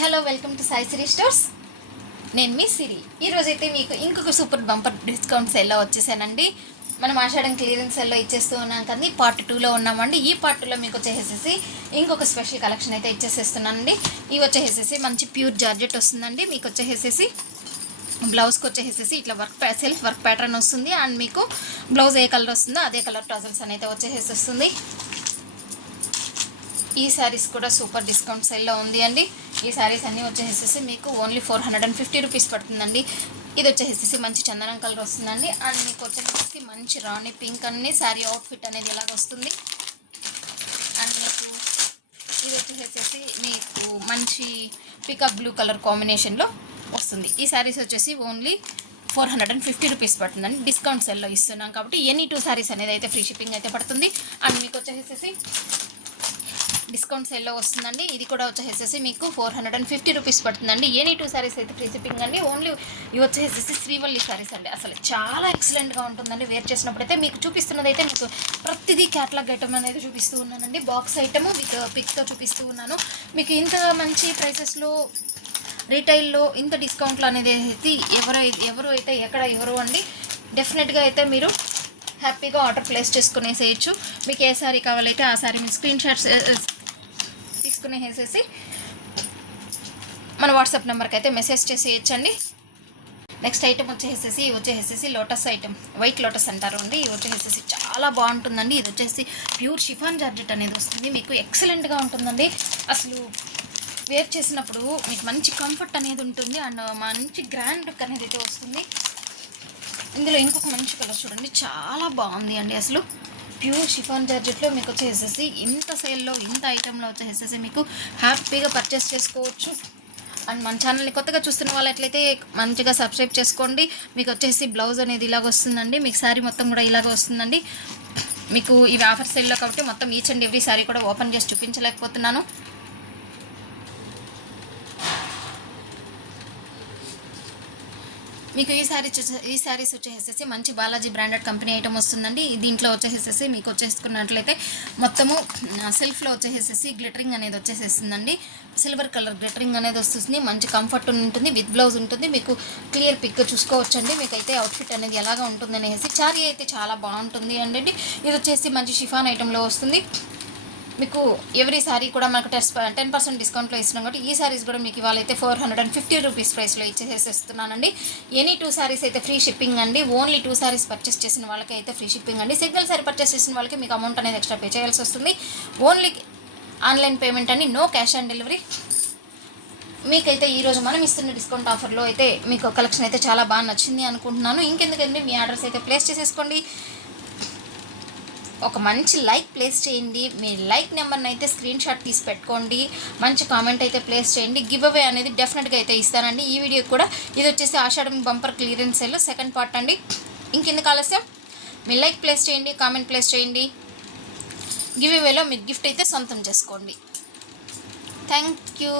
Hello welcome to Sai Siri stores. నేను మీ సిరి. ఈరోజైతే మీకు ఇంకొక సూపర్ బంపర్ డిస్కౌంట్ సేల్లో వచ్చేసానండి. మనం ఆషాఢం క్లియరెన్స్ సేల్లో ఇచ్చేస్తూ ఉన్నాం కానీ పార్ట్ 2లో ఉన్నామండి. ఈ పార్ట్ 2లో మీకు వచ్చేసేసి ఇంకొక స్పెషల్ కలెక్షన్ అయితే ఇచ్చేసేస్తున్నానండి. ఇవి వచ్చేసేసి మంచి ప్యూర్ జార్జెట్ వస్తుందండి. మీకు వచ్చేసేసి బ్లౌజ్కి వచ్చేసేసి ఇట్లా సెల్ఫ్ వర్క్ ప్యాటర్న్ వస్తుంది. అండ్ మీకు బ్లౌజ్ ఏ కలర్ వస్తుందో అదే కలర్ టజల్స్ అనేది వచ్చేసేసి వస్తుంది. ఈ శారీస్ కూడా సూపర్ డిస్కౌంట్ సేల్లో ఉంది అండి. ఈ శారీస్ అన్నీ వచ్చేసేసి మీకు ఓన్లీ 450 రూపీస్ పడుతుందండి. ఇది వచ్చేసేసి మంచి చందనం కలర్ వస్తుందండి. అండ్ మీకు వచ్చేసేసి మంచి రాణి పింక్ అన్ని శారీ అవుట్ఫిట్ అనేది ఇలాగ వస్తుంది. అండ్ మీకు ఇది వచ్చేసేసి మీకు మంచి పికప్ బ్లూ కలర్ కాంబినేషన్లో వస్తుంది. ఈ శారీస్ వచ్చేసి ఓన్లీ 450 రూపీస్ పడుతుందండి. డిస్కౌంట్ సెల్లో ఇస్తున్నాం కాబట్టి ఎనీ 2 శారీస్ అనేది అయితే ఫ్రీ షిప్పింగ్ అయితే పడుతుంది. అండ్ మీకు వచ్చేసేసి డిస్కౌంట్ సేల్లో వస్తుందండి. ఇది కూడా వచ్చేసేసి మీకు 450 రూపీస్ పడుతుందండి. ఎనీ 2 శారీస్ అయితే ఫ్రీ షిప్పింగ్ అండి. ఓన్లీ ఇవి వచ్చేసేసి శ్రీవల్లి శారీస్ అండి. అసలు చాలా ఎక్సలెంట్గా ఉంటుందండి. వేర్ చేసినప్పుడైతే మీకు చూపిస్తున్నది అయితే మీకు ప్రతిదీ క్యాటలాగ్ ఐటమ్ అనేది చూపిస్తూ ఉన్నానండి. బాక్స్ ఐటమ్ మీకు పిక్తో చూపిస్తూ ఉన్నాను. మీకు ఇంత మంచి ప్రైసెస్లో రీటైల్లో ఇంత డిస్కౌంట్లో అనేది అయితే ఎవరు అయితే ఎక్కడ ఎవరు అండి. డెఫినెట్గా అయితే మీరు హ్యాపీగా ఆర్డర్ ప్లేస్ చేసుకునేసేయచ్చు. మీకు ఏ శారీ కావాలైతే ఆ శారీ మీ స్క్రీన్ షాట్స్ తీసుకునేసేసి మన వాట్సాప్ నెంబర్కి అయితే మెసేజ్ చేసేయచ్చండి. నెక్స్ట్ ఐటమ్ వచ్చేసేసి లోటస్ ఐటమ్, వైట్ లోటస్ అంటారు అండి. ఇది వచ్చేసేసి చాలా బాగుంటుందండి. ఇది వచ్చేసి ప్యూర్ షిఫాన్ జార్జెట్ అనేది వస్తుంది. మీకు ఎక్సలెంట్గా ఉంటుందండి. అసలు వేర్ చేసినప్పుడు మీకు మంచి కంఫర్ట్ అనేది ఉంటుంది. అండ్ మంచి గ్రాండ్ లుక్ అనేది అయితే వస్తుంది. ఇందులో ఇంకొక మంచి కలర్ చూడండి, చాలా బాగుంది అండి. అసలు ప్యూర్ షిఫాన్ జార్జెట్లో మీకు వచ్చేసేసి ఇంత సేల్లో ఇంత ఐటెంలో వచ్చేసేసి మీకు హ్యాపీగా పర్చేస్ చేసుకోవచ్చు. అండ్ మన ఛానల్ని కొత్తగా చూస్తున్న వాళ్ళట్లయితే మంచిగా సబ్స్క్రైబ్ చేసుకోండి. మీకు వచ్చేసి బ్లౌజ్ అనేది ఇలాగ వస్తుందండి. మీకు శారీ మొత్తం కూడా ఇలాగ వస్తుందండి. మీకు ఇవి ఆఫర్ సేల్లో కాబట్టి మొత్తం ఈచ్ అండ్ ఎవ్రీ శారీ కూడా ఓపెన్ చేసి చూపించలేకపోతున్నాను. మీకు ఈ శారీస్ వచ్చేసేసి మంచి బాలాజీ బ్రాండెడ్ కంపెనీ ఐటమ్ వస్తుందండి. దీంట్లో వచ్చేసేసి మీకు వచ్చేసుకున్నట్లయితే మొత్తము సెల్ఫ్లో వచ్చేసేసి గ్లిటరింగ్ అనేది వచ్చేసేస్తుందండి. సిల్వర్ కలర్ గ్లిటరింగ్ అనేది వస్తుంది. మంచి కంఫర్ట్ ఉంటుంది. విత్ బ్లౌజ్ ఉంటుంది. మీకు క్లియర్ పిక్ చూసుకోవచ్చండి. మీకైతే అవుట్ఫిట్ అనేది ఎలాగా ఉంటుంది అనేసి. శారీ అయితే చాలా బాగుంటుంది అండి. ఇది వచ్చేసి మంచి షిఫాన్ ఐటెంలో వస్తుంది. మీకు ఎవ్రీ శారీ కూడా మనకు 10% డిస్కౌంట్లో ఇస్తున్నాం కాబట్టి ఈ శారీస్ కూడా మీకు ఇవాళ అయితే 450 రూపీస్ ప్రైస్లో ఇచ్చేసేస్తున్నానండి. ఎనీ 2 శారీస్ అయితే ఫ్రీ షిప్పింగ్ అండి. ఓన్లీ 2 శారీస్ పర్చేస్ చేసిన వాళ్ళకి అయితే ఫ్రీ షిప్పింగ్ అండి. సింగిల్ శారీ పర్చేస్ చేసిన వాళ్ళకి మీకు అమౌంట్ అనేది ఎక్స్ట్రా పే చేయాల్సి వస్తుంది. ఓన్లీ ఆన్లైన్ పేమెంట్ అండి, నో క్యాష్ ఆన్ డెలివరీ. మీకైతే ఈరోజు మనం ఇస్తున్న డిస్కౌంట్ ఆఫర్లో అయితే మీకు కలెక్షన్ అయితే చాలా బాగా నచ్చింది అనుకుంటున్నాను. ఇంకెందుకండి మీ ఆర్డర్స్ అయితే ప్లేస్ చేసేసుకోండి. ఒక మంచి లైక్ ప్లేస్ చేయండి. మీ లైక్ నెంబర్ని అయితే స్క్రీన్ షాట్ తీసి పెట్టుకోండి. మంచి కామెంట్ అయితే ప్లేస్ చేయండి. గివ్ అవే అనేది డెఫినెట్గా అయితే ఇస్తానండి. ఈ వీడియో కూడా ఇది వచ్చేసి Ashadham bumper clearance sale second part అండి. ఇంకెందుకు ఆలస్యం, మీ లైక్ ప్లేస్ చేయండి, కామెంట్ ప్లేస్ చేయండి. గివ్ అవేలో మీరు గిఫ్ట్ అయితే సొంతం చేసుకోండి. Thank you.